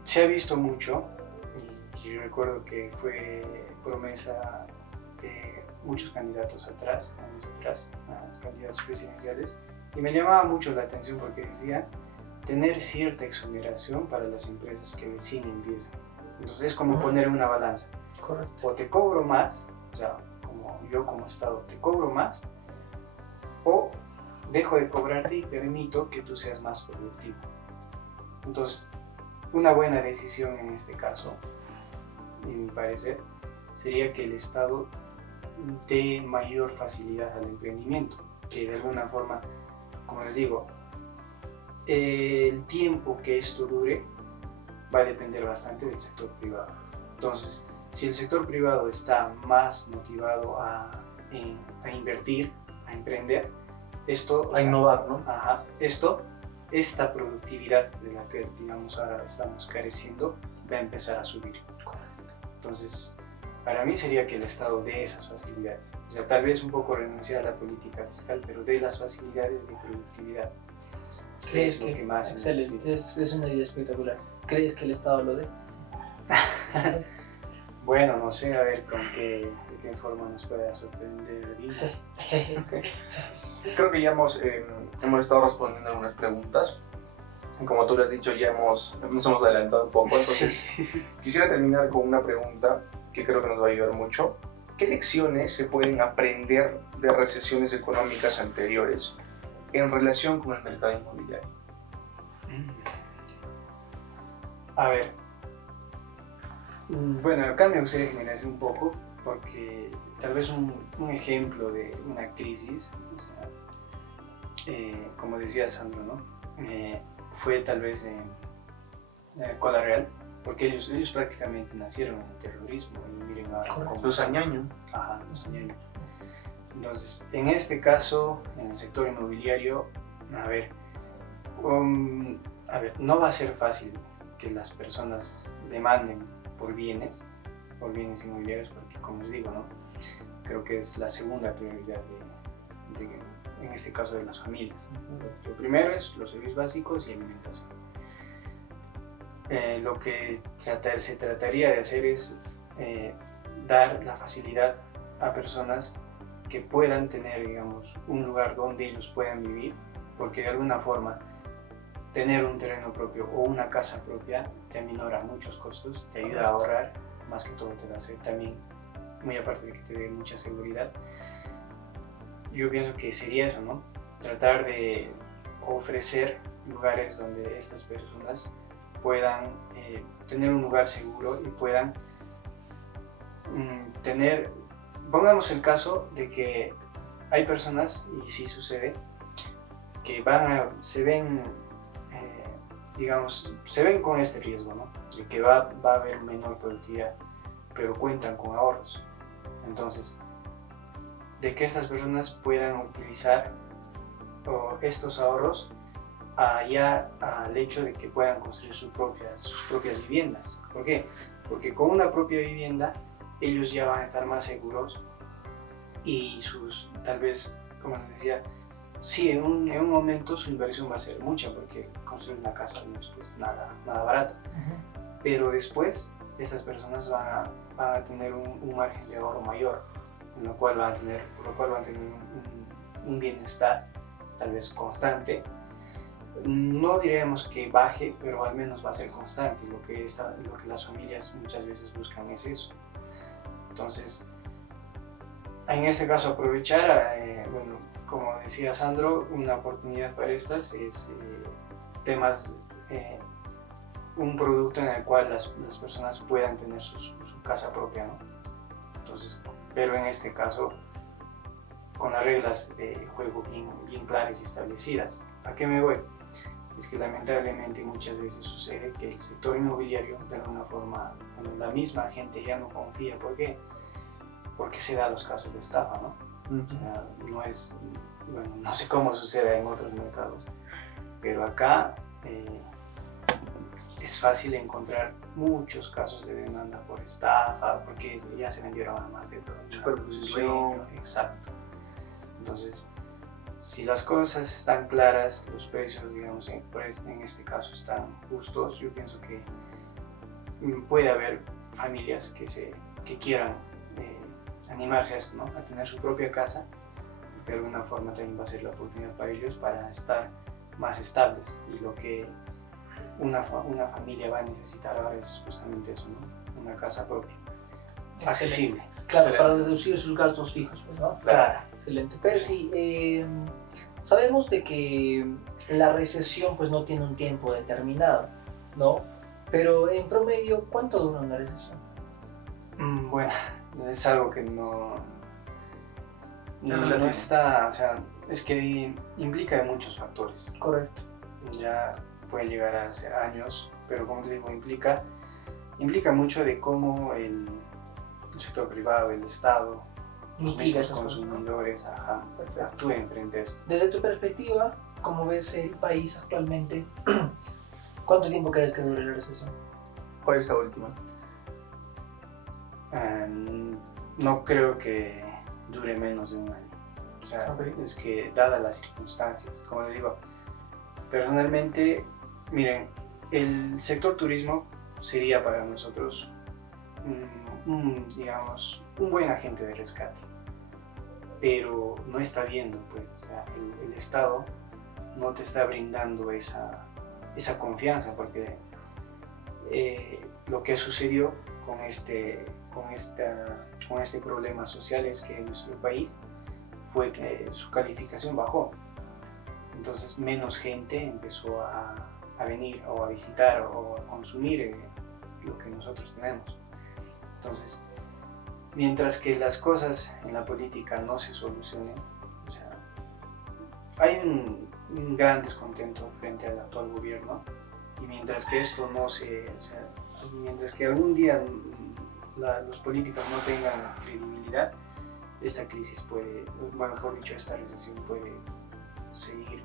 Se ha visto mucho, y yo recuerdo que fue promesa de muchos candidatos atrás, años atrás, candidatos presidenciales, y me llamaba mucho la atención porque decía tener cierta exoneración para las empresas que recién empiezan. Entonces es como poner una balanza. Correcto. O te cobro más, o sea, como yo como Estado te cobro más, o dejo de cobrarte y permito que tú seas más productivo. Entonces, una buena decisión en este caso, en mi parecer, sería que el Estado dé mayor facilidad al emprendimiento, que de alguna forma, como les digo, el tiempo que esto dure va a depender bastante del sector privado. Entonces, si el sector privado está más motivado a invertir, a emprender, esto... A innovar, ¿no? Ajá, esta productividad de la que, digamos, ahora estamos careciendo, va a empezar a subir. Entonces, para mí sería que el Estado dé esas facilidades. O sea, tal vez un poco renunciar a la política fiscal, pero dé las facilidades de productividad. ¿Crees es lo que más se excelente, necesita. es una idea espectacular. ¿Crees que el Estado lo dé? Bueno, no sé, a ver de qué forma nos pueda sorprender. Creo que ya hemos estado respondiendo algunas preguntas. Como tú lo has dicho, ya nos hemos adelantado un poco. Entonces, quisiera terminar con una pregunta que creo que nos va a ayudar mucho. ¿Qué lecciones se pueden aprender de recesiones económicas anteriores en relación con el mercado inmobiliario? A ver, bueno, acá me gustaría generarse un poco, porque tal vez un ejemplo de una crisis, o sea, como decía Sandro, ¿no? Fue tal vez en Cola Real, porque ellos prácticamente nacieron en el terrorismo y miren ahora cómo... Los Añaño. Ajá, los Añaño. Entonces, en este caso, en el sector inmobiliario, a ver, no va a ser fácil que las personas demanden por bienes inmobiliarios, porque como les digo, ¿no? Creo que es la segunda prioridad en este caso de las familias. Lo primero es los servicios básicos y alimentación. Lo que se trataría de hacer es dar la facilidad a personas que puedan tener, digamos, un lugar donde ellos puedan vivir, porque de alguna forma tener un terreno propio o una casa propia te aminora muchos costos, te ayuda a ahorrar, más que todo te da también, muy aparte de que te dé mucha seguridad. Yo pienso que sería eso, ¿no? Tratar de ofrecer lugares donde estas personas puedan tener un lugar seguro y puedan tener, pongamos el caso de que hay personas, y sí sucede, que se ven, digamos, se ven con este riesgo, ¿no? De que va a haber menor productividad, pero cuentan con ahorros. Entonces, de que estas personas puedan utilizar estos ahorros ya al hecho de que puedan construir sus propias viviendas. ¿Por qué? Porque con una propia vivienda ellos ya van a estar más seguros y tal vez, como les decía, sí, en un momento su inversión va a ser mucha porque construir una casa no es pues nada barato. Pero después estas personas van a tener un margen de ahorro mayor, por lo cual van a tener un bienestar tal vez constante. No diremos que baje, pero al menos va a ser constante. Lo que las familias muchas veces buscan es eso. Entonces, en este caso aprovechar, bueno, como decía Sandro, una oportunidad para estas es un producto en el cual las personas puedan tener su casa propia, ¿no? Entonces, pero en este caso con las reglas de juego bien claras y establecidas. ¿A qué me voy? Es que lamentablemente muchas veces sucede que el sector inmobiliario, de alguna forma, la misma gente ya no confía. ¿Por qué? Porque se dan los casos de estafa, ¿no? O sea, no sé cómo sucede en otros mercados, pero acá es fácil encontrar muchos casos de demanda por estafa, porque ya se vendieron a más de superposición. Exacto. Entonces, si las cosas están claras, los precios, digamos, en este caso están justos, yo pienso que puede haber familias que quieran animarse a esto, ¿no? A tener su propia casa, porque de alguna forma también va a ser la oportunidad para ellos para estar más estables. Y lo que una familia va a necesitar ahora es justamente eso, ¿no? Una casa propia, accesible. Claro, para reducir sus gastos fijos, ¿no? Claro. Excelente. Percy, sabemos de que la recesión pues no tiene un tiempo determinado, ¿no? Pero en promedio, ¿cuánto dura una recesión? Bueno, es algo que no está, o sea, es que implica de muchos factores. Correcto. Ya puede llegar a ser años, pero como te digo, implica mucho de cómo el sector privado, el Estado, los mismos consumidores actúen frente a esto. Desde tu perspectiva, ¿cómo ves el país actualmente? ¿Cuánto tiempo crees que dure la recesión? ¿Cuál es la última? No creo que dure menos de un año. O sea, es que dadas las circunstancias, como les digo, personalmente, miren, el sector turismo sería para nosotros digamos, un buen agente de rescate, pero no está viendo, pues, o sea, el Estado no te está brindando esa confianza, porque lo que sucedió con este problema social es que en nuestro país fue que su calificación bajó. Entonces menos gente empezó a venir o a visitar o a consumir lo que nosotros tenemos. Entonces, mientras que las cosas en la política no se solucionen, o sea, hay un gran descontento frente al actual gobierno, y mientras que esto no mientras que algún día los políticos no tengan credibilidad, esta crisis puede, bueno, mejor dicho, esta recesión puede seguir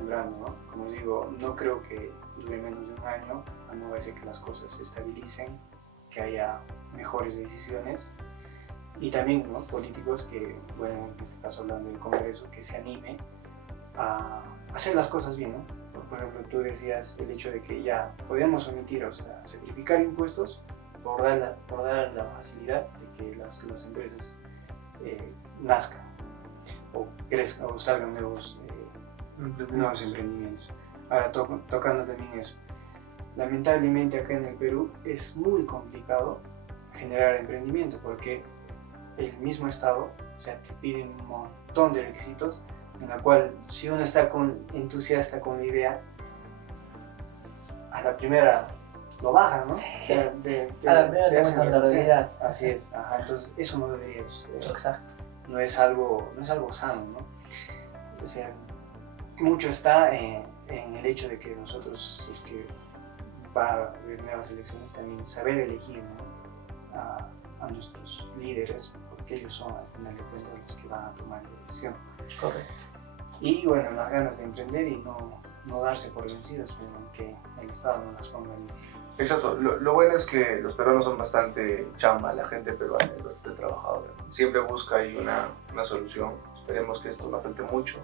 durando, ¿no? Como les digo, no creo que dure menos de un año, a no ser que las cosas se estabilicen, que haya mejores decisiones, y también, ¿no?, políticos que, bueno, en este caso hablando del Congreso, que se anime a hacer las cosas bien, ¿no? Por ejemplo, tú decías el hecho de que ya podemos omitir, o sea, sacrificar impuestos por dar la facilidad de que las empresas nazcan o crezcan o salgan nuevos emprendimientos. Ahora, tocando también eso. Lamentablemente acá en el Perú es muy complicado generar emprendimiento porque el mismo Estado, o sea, te pide un montón de requisitos en la cual si uno está entusiasta con la idea, a la primera lo baja, ¿no? O sea, a la primera te hacen muestran la reconocer. realidad. Así es, ajá, entonces eso no debería suceder. Exacto. No es algo sano, ¿no? O sea, mucho está en el hecho de que nosotros, si es que va a haber nuevas elecciones, también saber elegir, ¿no? a nuestros líderes, porque ellos son al final de cuentas los que van a tomar la decisión. Correcto. Y bueno, las ganas de emprender y no darse por vencidos, pero que el Estado no las ponga en difícil. Exacto, lo bueno es que los peruanos son bastante chamba, la gente peruana es bastante trabajadora. Siempre busca ahí una solución. Esperemos que esto no afecte mucho.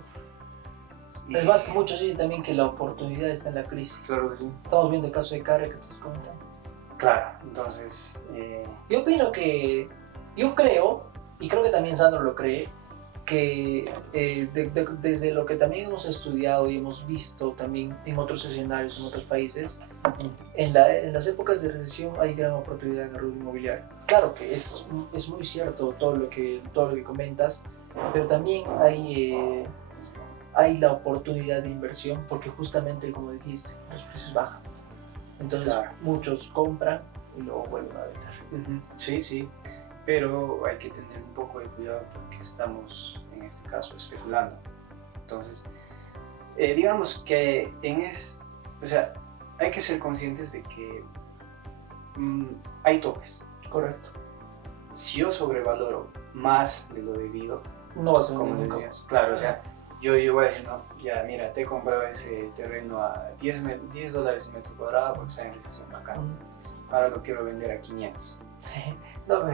Es más que mucho, sí, también que la oportunidad está en la crisis. Claro que sí. Estamos viendo el caso de Carre que te estás comentando. Claro, entonces... Yo opino que, yo creo, y creo que también Sandro lo cree, que desde lo que también hemos estudiado y hemos visto también en otros escenarios, en otros países, en las épocas de recesión hay gran oportunidad en el rubro inmobiliario. Claro que es muy cierto todo lo que comentas, pero también hay la oportunidad de inversión porque justamente, como dijiste, los precios bajan. Entonces Claro. muchos compran y luego vuelven a vender. Sí, sí, pero hay que tener un poco de cuidado porque estamos, en este caso, especulando. Entonces, digamos que o sea, hay que ser conscientes de que hay topes. Correcto. Si yo sobrevaloro más de lo debido, No vas a como vender nunca. decías, claro, o sea, yo voy a decir, no, ya mira, te he comprado ese terreno a $10 el metro cuadrado porque está en recesión bacán. Ahora lo quiero vender a 500. No, No,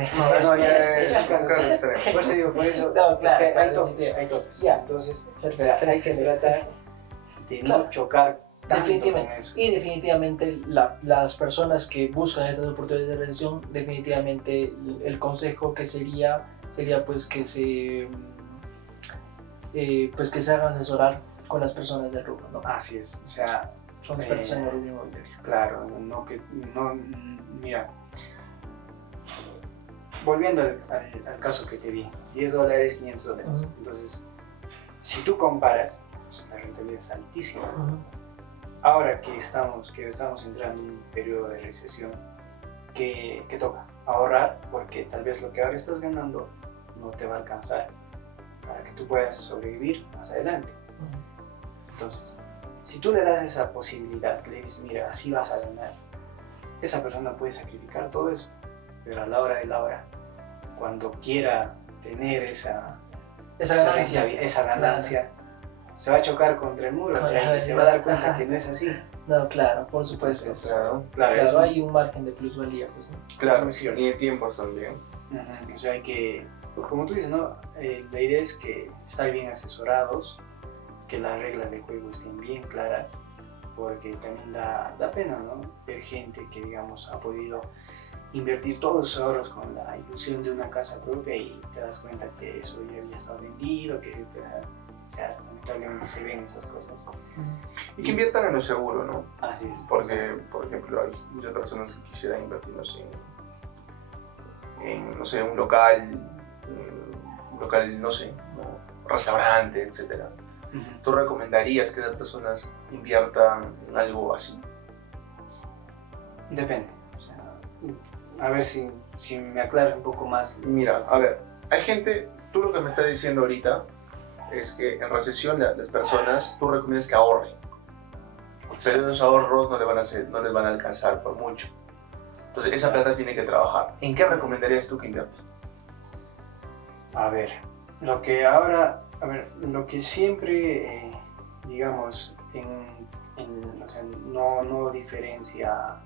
ya es un caso extremo. Por eso digo, por eso No, es claro, que hay claro, topes, hay topes. Ya. Entonces, Perfecto. hay que tratar de no Claro. chocar tanto con Definitivamente. eso. Y definitivamente las personas que buscan estas oportunidades de recesión, definitivamente el consejo que sería pues que se hagan asesorar con las personas del rubro, ¿no? Así es, o sea, Son expertos en el rubro inmobiliario. claro, mira, volviendo al caso que te di, $10, $500. Ujú. Entonces, si tú comparas, pues, la rentabilidad es altísima. Ujú. Ahora que estamos entrando en un periodo de recesión, ¿qué toca? Ahorrar, porque tal vez lo que ahora estás ganando no te va a alcanzar para que tú puedas sobrevivir más adelante. Entonces, si tú le das esa posibilidad, le dices, mira, así vas a ganar, esa persona puede sacrificar todo eso, pero a la hora de la hora, cuando quiera tener esa ganancia, se va a chocar contra el muro, o sea, Claro, y se va a dar cuenta ajá. que no es así. No, claro, por supuesto. Entonces, Claro, Claro, hay un margen de plusvalía, pues, ¿no? claro. muy cierto. Y de tiempos también. O sea, hay que, como tú dices, ¿no? La idea es que estar bien asesorados, que las reglas del juego estén bien claras, porque también da pena, ¿no? Ver gente que, digamos, ha podido invertir todos sus ahorros con la ilusión de una casa propia y te das cuenta que eso ya había estado vendido, que ya, lamentablemente se ven esas cosas. Y que inviertan en lo seguro, ¿no? Así es. Porque, por ejemplo, hay muchas personas que quisieran invertir, no sé, en no sé, un local, no sé, ¿no? Restaurante, etc. ¿Tú recomendarías que las personas inviertan en algo así? Depende. O sea, a ver si me aclaras un poco más. Mira, a ver, hay gente, tú lo que me estás diciendo ahorita es que en recesión las personas, tú recomiendas que ahorren, pero esos ahorros no les van a alcanzar por mucho. Entonces esa plata tiene que trabajar. ¿En qué recomendarías tú que inviertan? A ver, lo que siempre, digamos, o sea, no diferencia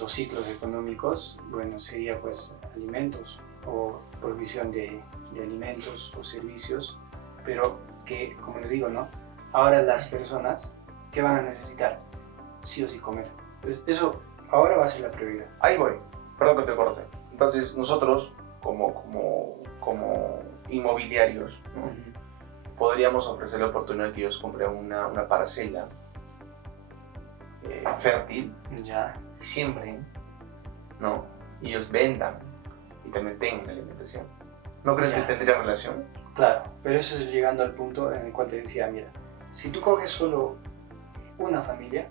los ciclos económicos, bueno, sería pues alimentos o provisión de alimentos o servicios, pero que, como les digo, ¿no? Ahora las personas, ¿qué van a necesitar? Sí o sí comer. Pues eso ahora va a ser la prioridad. Ahí voy, perdón que te corte. Entonces nosotros como inmobiliarios, ¿no? podríamos ofrecer la oportunidad que ellos compren una parcela fértil, Ya. siembren, ¿no? Y ellos vendan y también tengan alimentación. ¿No crees Ya. que tendría relación? Claro, pero eso es llegando al punto en el cual te decía, mira, si tú coges solo una familia,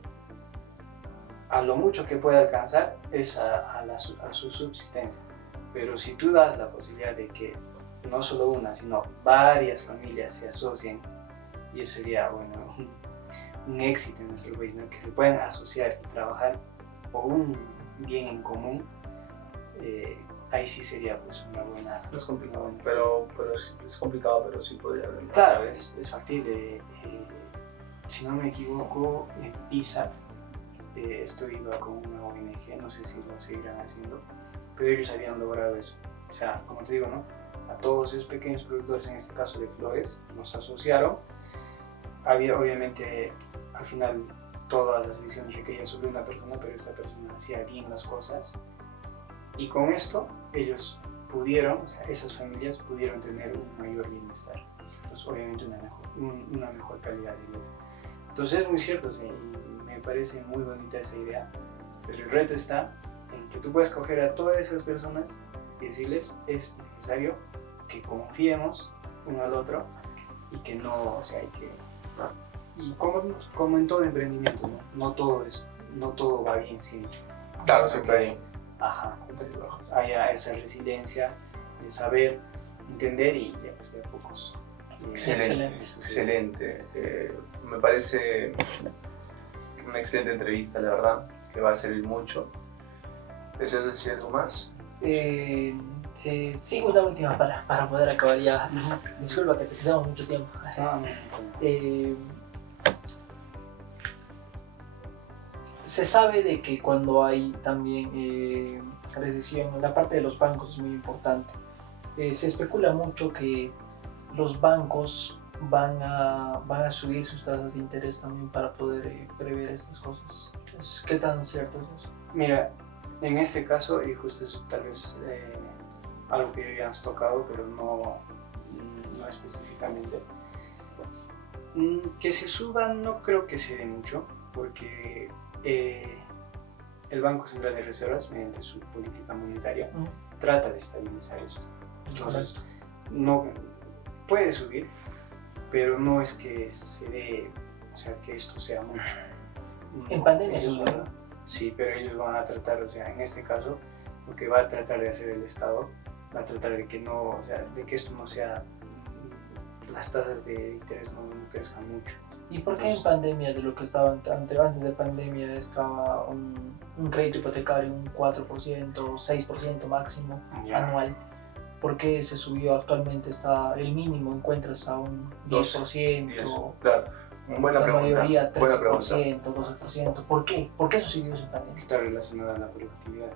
a lo mucho que puede alcanzar es a su subsistencia. Pero si tú das la posibilidad de que no solo una, sino varias familias se asocien, y eso sería, bueno, un éxito en nuestro país, ¿no? Que se puedan asociar y trabajar por un bien en común, ahí sí sería pues una buena... Es complicado, una buena- pero sí, es complicado, pero sí podría haberlo. Claro, es factible. Si no me equivoco, en Pisa, esto iba con una ONG, no sé si lo seguirán haciendo, pero ellos habían logrado eso. O sea, como te digo, ¿no? A todos esos pequeños productores, en este caso de flores, nos asociaron. Había, obviamente, al final, todas las decisiones requerían sobre una persona, pero esta persona hacía bien las cosas. Y con esto, ellos pudieron, o sea, esas familias pudieron tener un mayor bienestar. Entonces, obviamente, una mejor calidad de vida. Entonces, es muy cierto, sí, y me parece muy bonita esa idea, pero el reto está en que tú puedes coger a todas esas personas y decirles, es necesario que confiemos uno al otro y que no, o sea, hay que... Y como en todo emprendimiento, ¿no? No todo va bien siempre. Claro, siempre hay. Ajá, haya esa resiliencia de saber, entender y ya, pues, de a pocos. Excelente, excelente. Me parece una excelente entrevista, la verdad, que va a servir mucho. ¿Deseas decir algo más? Sí, una última para poder acabar ya. Disculpa que te quedamos mucho tiempo. Se sabe de que cuando hay también recesión, la parte de los bancos es muy importante. Se especula mucho que los bancos van a subir sus tasas de interés también para poder prever estas cosas. Entonces, ¿qué tan cierto es eso? Mira, en este caso, y justo eso tal vez algo que ya habíamos tocado, pero no específicamente, que se suba no creo que se dé mucho, porque el Banco Central de Reservas, mediante su política monetaria, trata de estabilizar esto. Entonces, no puede subir, pero no es que se dé, o sea, que esto sea mucho. En pandemia, ellos eso es verdad. Sí, pero ellos van a tratar, o sea, en este caso, lo que va a tratar de hacer el Estado, va a tratar de que no, o sea, de que esto no sea, las tasas de interés no crezcan mucho. ¿Y por qué en pandemia, de lo que estaba antes de pandemia, estaba un crédito hipotecario un 4%, 6% máximo anual? ¿Por qué se subió actualmente? Está el mínimo, encuentras a un 10%, 10, claro. Buena la pregunta. mayoría Buena 13%, 12%. ¿Por qué? ¿Por qué subió en pandemia? Está relacionada a la productividad.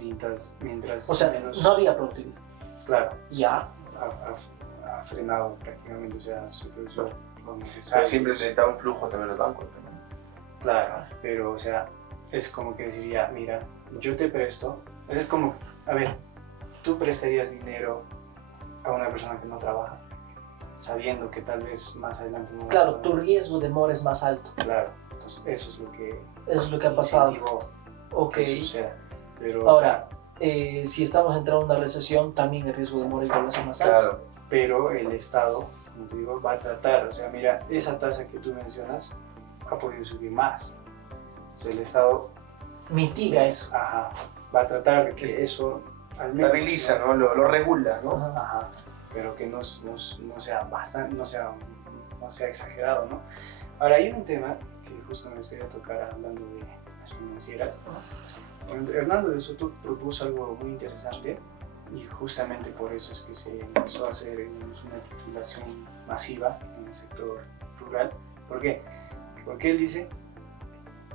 Mientras O sea, menos, no había productividad. claro, Ya. ha frenado prácticamente, o sea, su producción lo Pero necesario. siempre necesitaba un flujo también los bancos. ¿No? Claro, pero o sea, es como que decir, mira, yo te presto, es como, a ver, tú prestarías dinero a una persona que no trabaja, sabiendo que tal vez más adelante no va a Claro, poder. tu riesgo de mora es más alto. Claro, entonces eso es lo que Ha pasado. incentivó Ok. que suceda. Pero, Ahora, si estamos entrando en una recesión, también el riesgo de mora igual va a ser más alto. Claro. pero el Estado, como te digo, va a tratar, o sea, mira, esa tasa que tú mencionas ha podido subir más. O sea, el Estado Mitiga eso. va a tratar de que eso al menos Estabiliza, ¿no? Lo regula, ¿no? Ajá, pero que no sea bastante, no sea exagerado, ¿no? Ahora, hay un tema que justo me gustaría tocar hablando de las financieras. Hernando de Soto propuso algo muy interesante y justamente por eso es que se empezó a hacer, digamos, una titulación masiva en el sector rural. ¿Por qué? Porque él dice,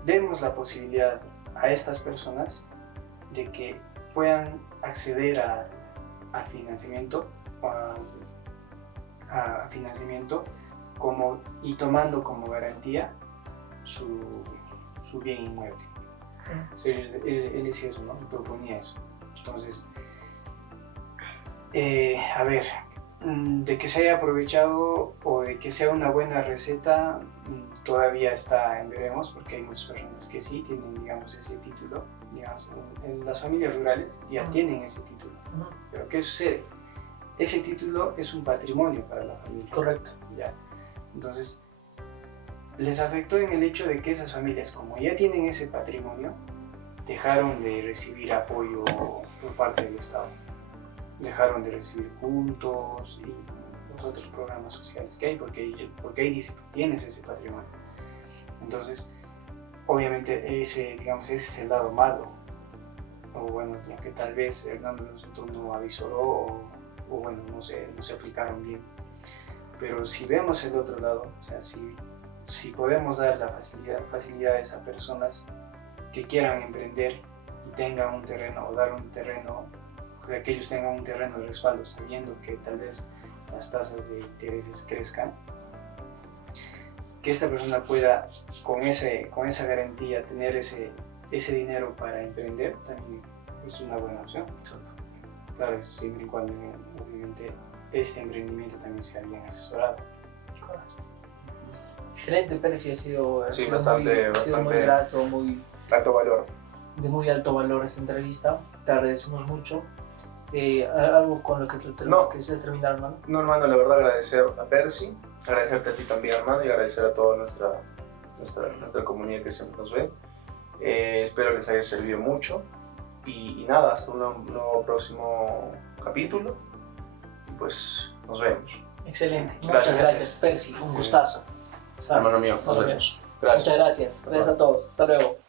demos la posibilidad a estas personas de que puedan acceder a financiamiento, a financiamiento y tomando como garantía su bien inmueble. O sea, él decía eso, ¿no? Él proponía eso. Entonces, a ver, De que se haya aprovechado o de que sea una buena receta, todavía está en veremos, porque hay muchas personas que sí tienen, digamos, ese título. Digamos, en las familias rurales ya tienen ese título. Pero ¿qué sucede? Ese título es un patrimonio para la familia. Correcto. ¿Ya? Entonces, les afectó en el hecho de que esas familias, como ya tienen ese patrimonio, dejaron de recibir apoyo por parte del Estado. Dejaron de recibir puntos y los otros programas sociales que hay, porque ahí dice que tienes ese patrimonio. Entonces, obviamente ese es el lado malo, o bueno, lo que tal vez Hernando no avisoró, o bueno, no se aplicaron bien. Pero si vemos el otro lado, o sea, si podemos dar la facilidades a personas que quieran emprender y tengan un terreno, o dar un terreno, que ellos tengan un terreno de respaldo, sabiendo que tal vez las tasas de intereses crezcan, que esta persona pueda con esa garantía tener ese dinero para emprender, también es una buena opción. Claro, siempre y cuando obviamente este emprendimiento también sea bien asesorado. Excelente, Pérez, ha sido, Sí, bastante muy grato, alto valor. de muy alto valor esta entrevista. Te agradecemos mucho. ¿Algo con lo que que deseas terminar, hermano? No, hermano, la verdad agradecer a Percy, agradecerte a ti también, hermano, y agradecer a toda nuestra comunidad que siempre nos ve. Espero les haya servido mucho y nada, hasta un nuevo próximo capítulo y pues nos vemos. Excelente, muchas gracias, Percy, un gustazo. Hermano mío, Nos vemos. Gracias. Muchas gracias a todos, hasta luego.